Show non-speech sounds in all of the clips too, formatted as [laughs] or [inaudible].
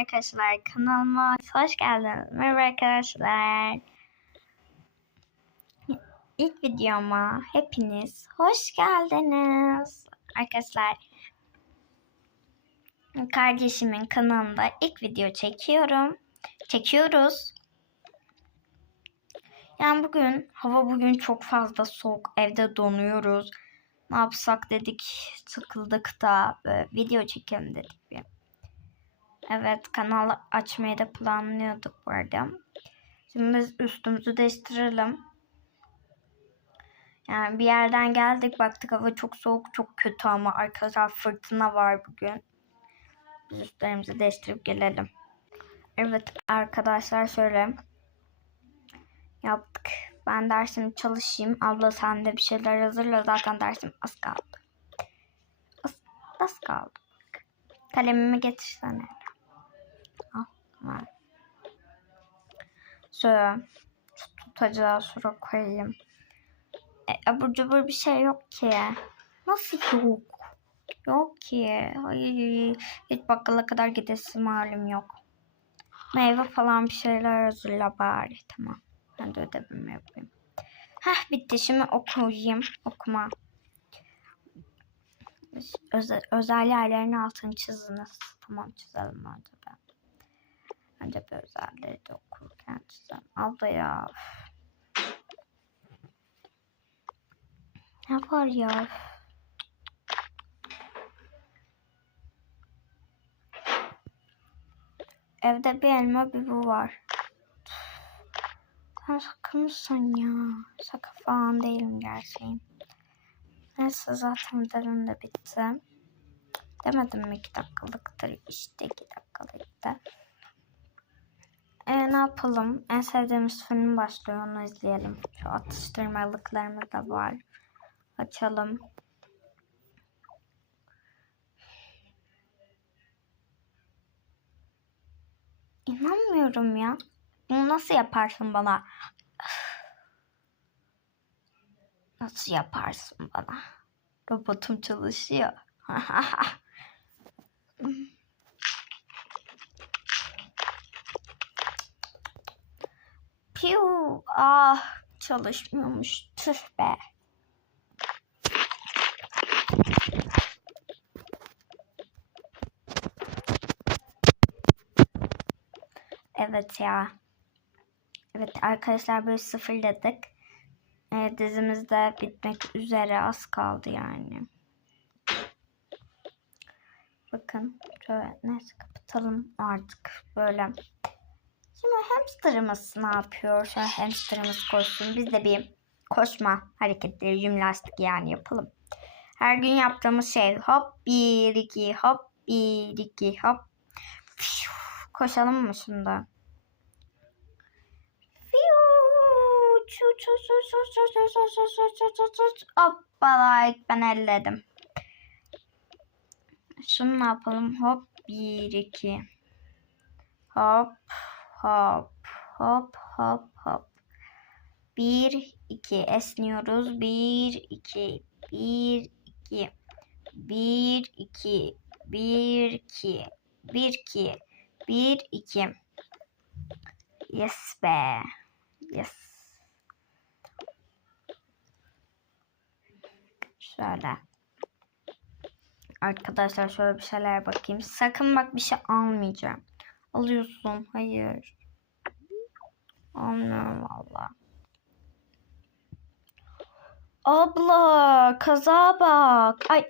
arkadaşlar kanalıma hoş geldiniz. Merhaba arkadaşlar. İlk videoma hepiniz hoş geldiniz. Arkadaşlar kardeşimin kanalında ilk video çekiyorum. Çekiyoruz. Yani bugün hava bugün çok fazla soğuk. Evde donuyoruz. Ne yapsak dedik. Sıkıldık da video çekelim dedik bir. Evet kanal açmayı da planlıyorduk bu arada. Şimdi biz üstümüzü değiştirelim. Yani bir yerden geldik baktık hava çok soğuk çok kötü ama arkadaşlar fırtına var bugün. Biz üstlerimizi değiştirip gelelim. Evet arkadaşlar şöyle yaptık. Ben dersimi çalışayım. Abla sen de bir şeyler hazırla. Zaten dersim az kaldı. Az, az kaldı. Kalemimi getirsene. Ver. Şöyle tutacağı şuraya koyayım. E, abur cubur bir şey yok ki. Nasıl yok? Yok ki. Ay, hiç bakkala kadar gidesim halim yok. Meyve falan bir şeyler hazırla bari. Tamam. Ben de ödevimi yapayım. Heh bitti. Şimdi okuyayım. Okuma. Özel, özel yerlerin altını çiziniz. Tamam çizelim önce ben. Önce bir özelleri de okurken çizelim. Abla ya. Ne var ya? Evde bir elma bir bu var. Sen sakın ya? Şaka falan değilim gerçeğim. Neyse zaten ödevim de bitti. Demedim mi iki dakikalıktır işte iki dakikalıktı. E, ne yapalım? En sevdiğimiz film başlıyor onu izleyelim. Şu atıştırmalıklarımız da var. Açalım. İnanmıyorum ya. Bunu nasıl yaparsın bana? [sighs] Nasıl yaparsın bana? Robotum çalışıyor. [laughs] Piu. Ah çalışmıyormuş. Tüh be. Evet ya. Evet arkadaşlar böyle sıfırladık. E, dizimiz de bitmek üzere az kaldı yani. Bakın şöyle neyse kapatalım artık böyle. Şimdi hamsterımız ne yapıyor? Şöyle hamsterımız koşsun. Biz de bir koşma hareketleri, jimnastik yani yapalım. Her gün yaptığımız şey hop bir iki hop bir iki hop. Koşalım mı şimdi? Hoppala ben elledim. Şunu ne yapalım? Hop bir iki. Hop hop hop hop hop. Bir iki esniyoruz. Bir iki bir iki bir iki bir iki bir iki bir iki. Yes be. Yes. Şöyle. Arkadaşlar şöyle bir şeyler bakayım. Sakın bak bir şey almayacağım. Alıyorsun. Hayır. Almıyorum valla. Abla kaza bak. Ay.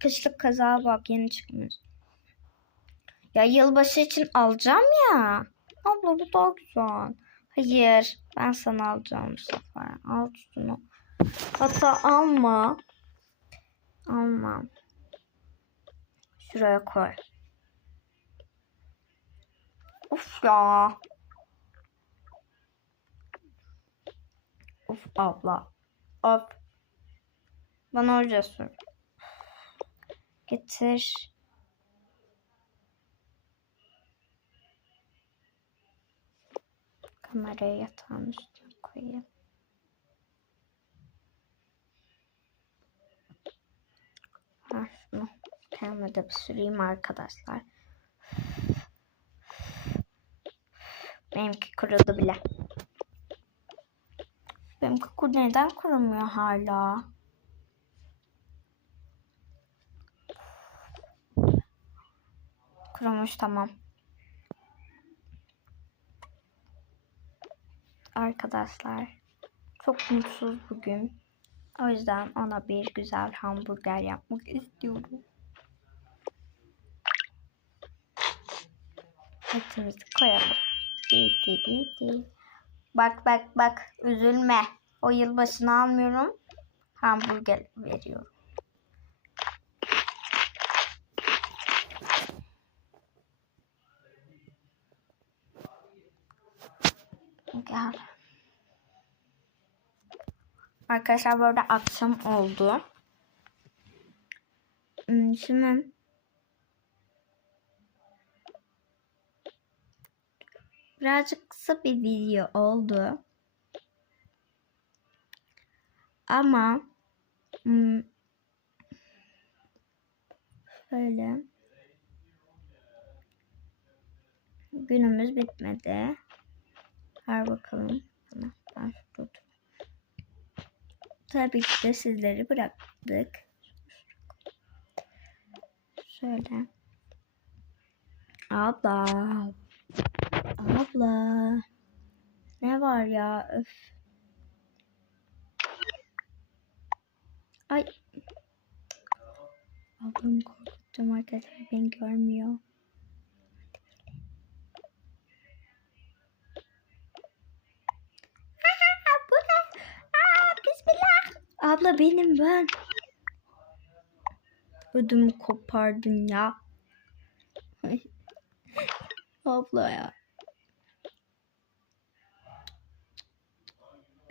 Kışlık kaza bak yeni çıkmış. Ya yılbaşı için alacağım ya. Abla bu daha güzel. Hayır. Ben sana alacağım bu sefer. Al şunu. Hatta alma. Almam. Şuraya koy. Of ya. Of abla. Of. Bana oraya sür. Getir. Kamerayı yatağın üstüne koyayım. Ha, şunu kendime bir süreyim arkadaşlar. Benimki kırıldı bile. Benimki kur neden kırılmıyor hala? Kırılmış tamam. Arkadaşlar çok mutsuz bugün. O yüzden ona bir güzel hamburger yapmak istiyorum. Etimizi koyalım. Bak bak bak üzülme. O yılbaşını almıyorum. Hamburger veriyorum. Gel. Arkadaşlar arada akşam oldu. Hmm, Şimdi birazcık kısa bir video oldu. Ama hmm, şöyle günümüz bitmedi. Ver bakalım. Tabii ki de sizleri bıraktık. Şöyle. Abla. Abla. Ne var ya? Öf. Ay. Ablamı korkuttum arkadaşlar. Beni görmüyor. Abla benim ben. Ödümü kopardın ya. Abla ya.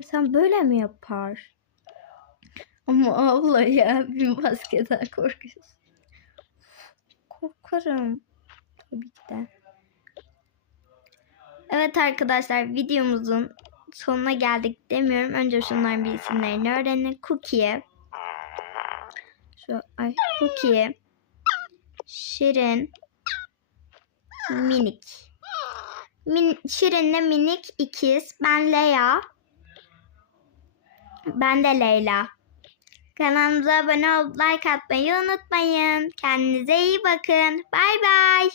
Sen böyle mi yapar? Ama abla ya bir maskeden korkuyorsun. Korkarım. Tabii ki de. Evet arkadaşlar videomuzun sonuna geldik demiyorum. Önce şunların bir isimlerini öğrenin. Cookie. Şu ay Cookie. Şirin. Minik. Min, Şirin'le minik ikiz. Ben Leia. Ben de Leyla. Kanalımıza abone olup like atmayı unutmayın. Kendinize iyi bakın. Bay bay.